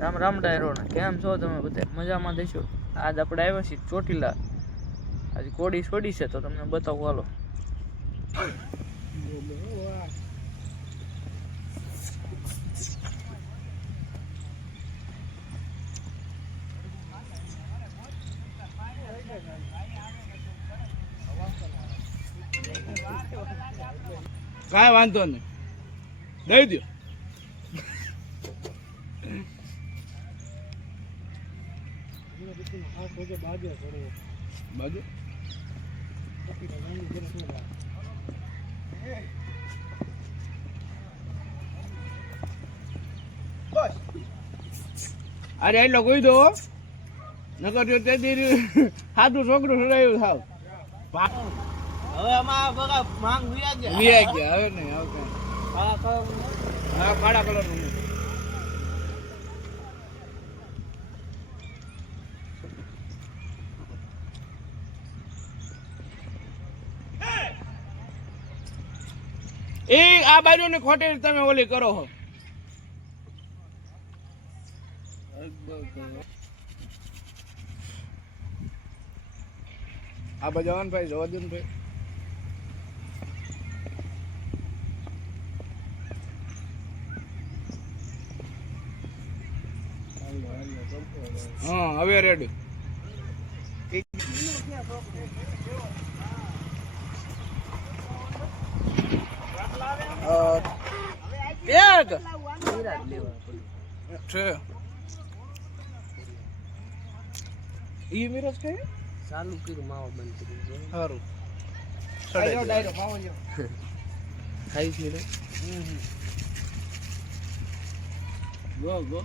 રામ રામ ડાયરો ને કેમ છો તમે બધા મજામાં દેશો? આજ આપણે આવ્યા છીએ ચોટીલા. આજે કોડી છોડી છે તો તમને બતાવું હાલો. કાંઈ વાંધો નહીં, દઈ દો. બાજુ અરે એટલો કોઈ દો નકર તે સાદું છોકરું સડાયું થાવ. હવે આમાં બગા માંગ વિયા ગયા હવે નહીં, હવે કઈ હા કાળા કલર નું એ આ બાજુ ની ખોટી તમે ઓલી કરો છો. આ બાજુ આવવાનું ભાઈ, જવા દો ને ભાઈ. હા હવે રેડી. એક છે ઈ મિરજ કે ચાલુ કર્યું માવા બંધ કર્યું સારું ડાયરો માવો લ્યો ખાઈશ ને ગો ગો